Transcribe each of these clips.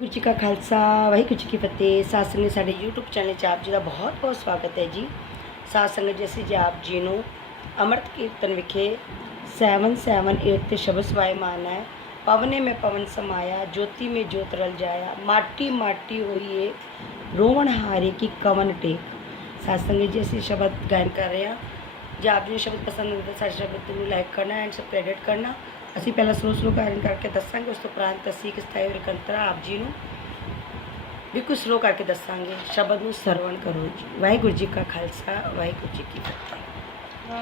वाहगुरू जी का खालसा वाहगुरू जी की फतेह सात संघ ने साडे यूट्यूब चैनल आप जी का बहुत बहुत स्वागत है जी सात संघ जी असं जी आप जी ने अमृत कीर्तन विखे सैवन सैवन एट शब्द सवाए माना है पवने में पवन समाया ज्योति में ज्योत रल जाया माटी माटी हो रोवण हारे की कवन टेक सात संघ जी असं शब्द गायन कर रहे हैं जो आप जी शब्द पसंद आता सा शब्द लाइक करना एंड सबक्रेडिट करना ਅਸੀਂ ਪਹਿਲਾਂ ਸਲੋ ਸਲੋ ਕਰਨ ਕਰਕੇ ਦੱਸਾਂਗੇ ਉਸ ਤੋਂ ਪ੍ਰਾਂਤ ਅਸੀਂ ਕਿਸ ਤਾਈ ਵਿਕੰਤਰਾ ਆਪ ਜੀ ਨੂੰ ਕੁਝ ਸਲੋ ਕਰਕੇ ਦੱਸਾਂਗੇ ਸ਼ਬਦ ਨੂੰ ਸਰਵਣ ਕਰੋ ਜੀ ਵਾਹਿਗੁਰੂ ਜੀ ਕਾ ਖਾਲਸਾ ਵਾਹਿਗੁਰੂ ਜੀ ਕੀ ਫਤਿਹ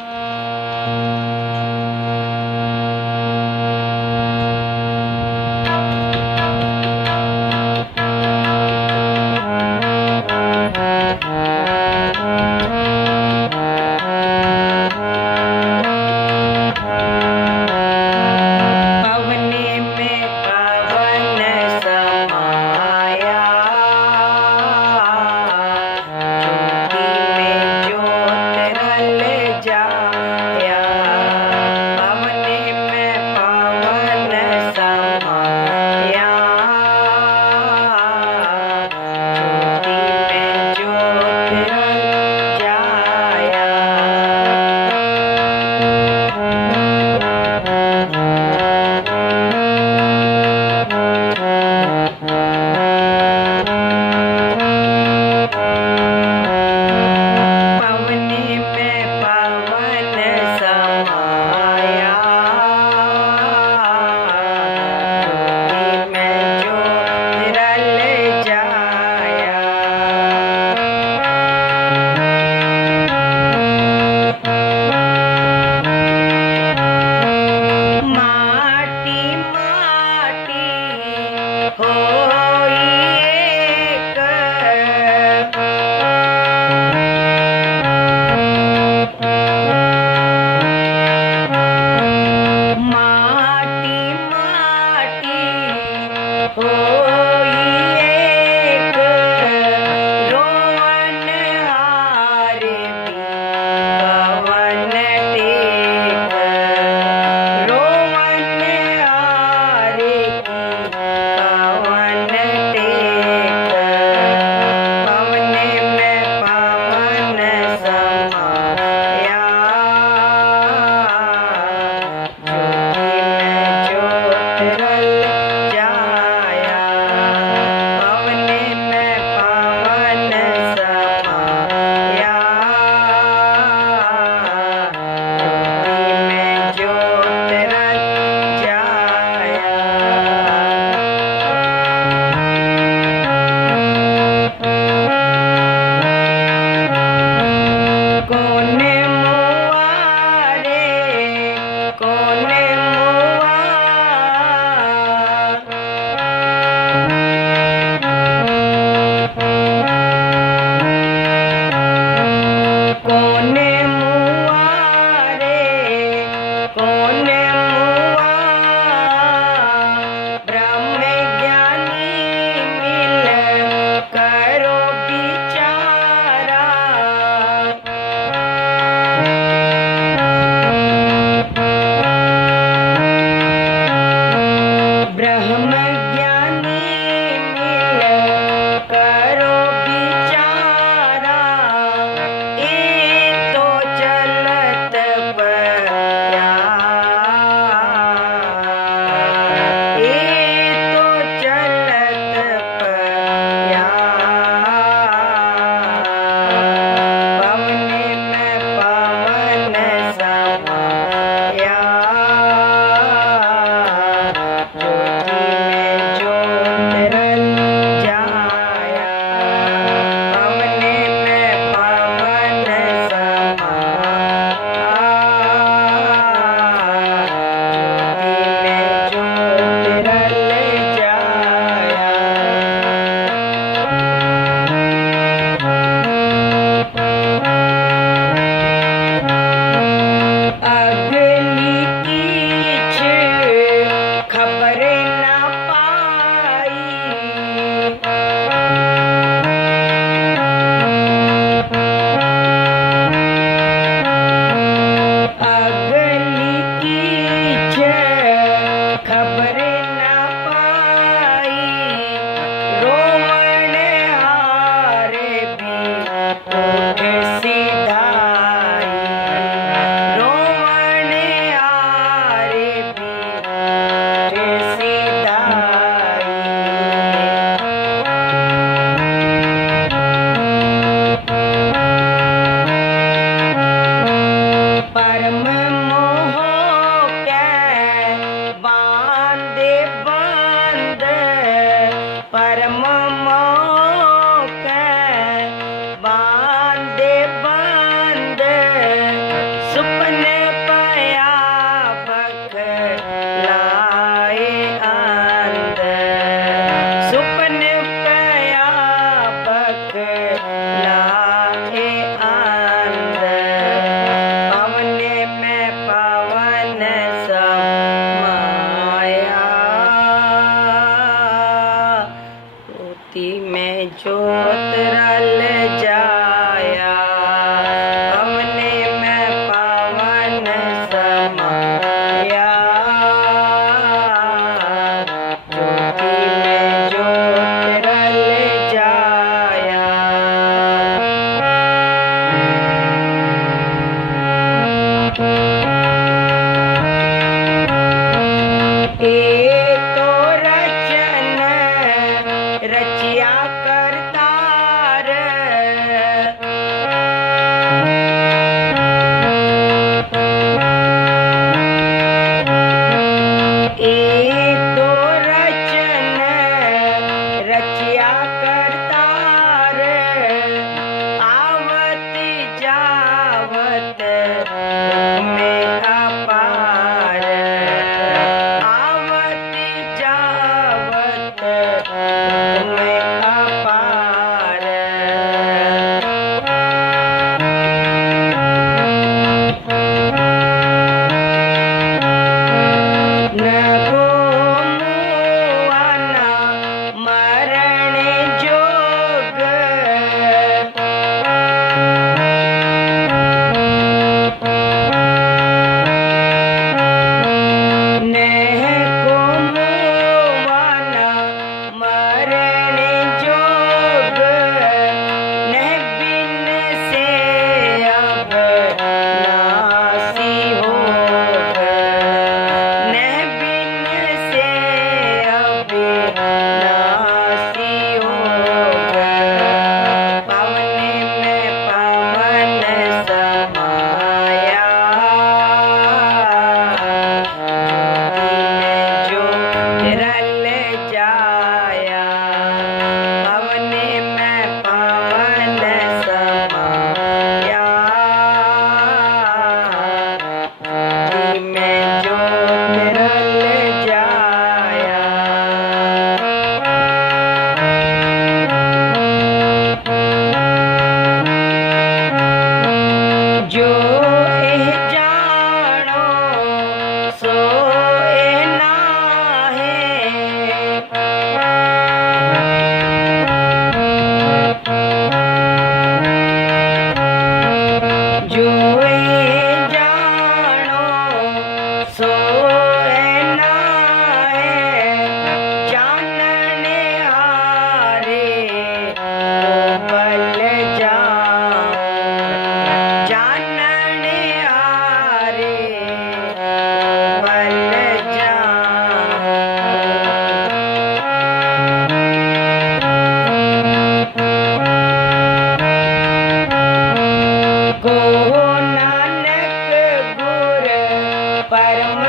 parang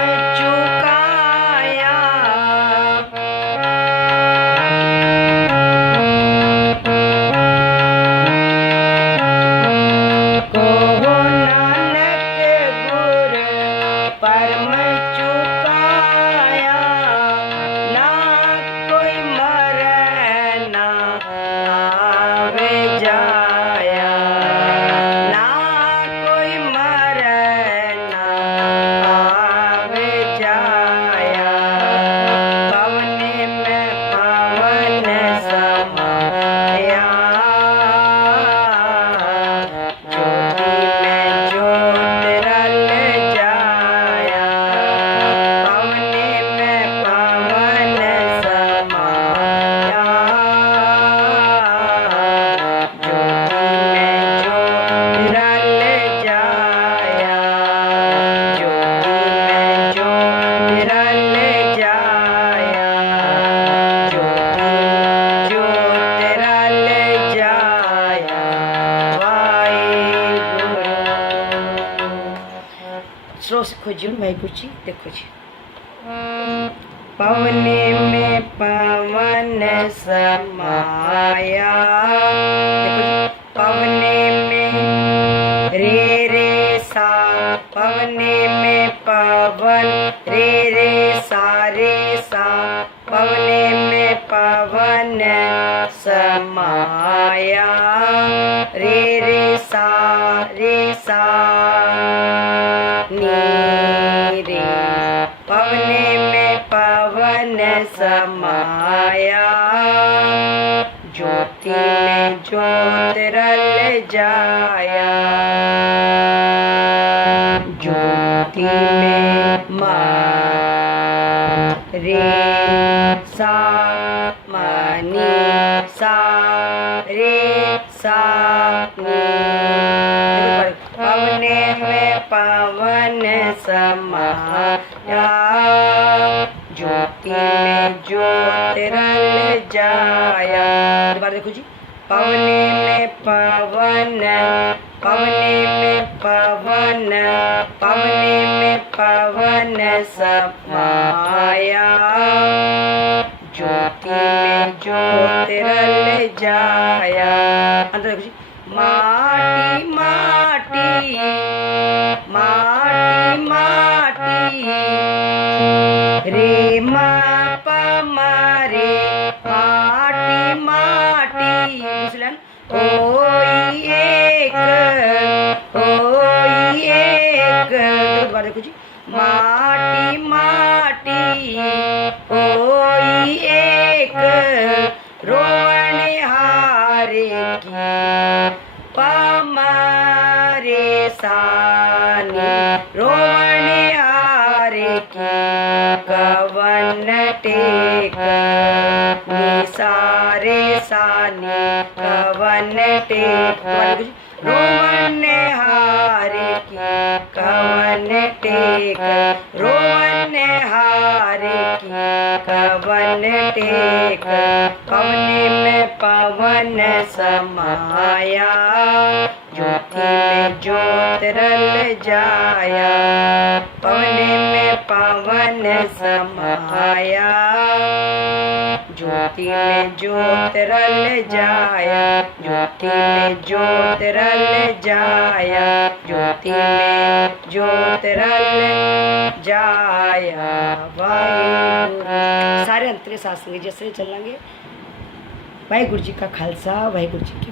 સોસ ખોજ્યું ભાઈ દેખો છે पवने में पवन समाया पवने में रे रे सा पवने में पवन रे रे सा रे सा पवने में पवन समाया रे ज्योतिरल जाया ज्योति में मे सा मनी सा रे सा पवने में पवन समाया ज्योति में ज्योतिरल जाया बार देखो जी पवने में पवन पवने में पवन पवने में पवन समाया ज्योति में ज्योतिरल जाया माटी माटी माटी माटी रे माटी माटी कोई एक रोने हारे की पमारे सानी रोने हारे की कवन टेक सारे सानी कवन टेक रोने कवन टेक रोवन हार की कवन टेक कवने में पवन समाया ज्योति में ज्योत रल जाया पवने में पवन समाया ज्योति में ज्योत रल जाया ज्योति में ज्योत रल जाया ज्योति में ज्योत रल जाया वाहे सारे अंतरे साथ जैसे चलेंगे वाहेगुरु जी का खालसा वाहेगुरु जी की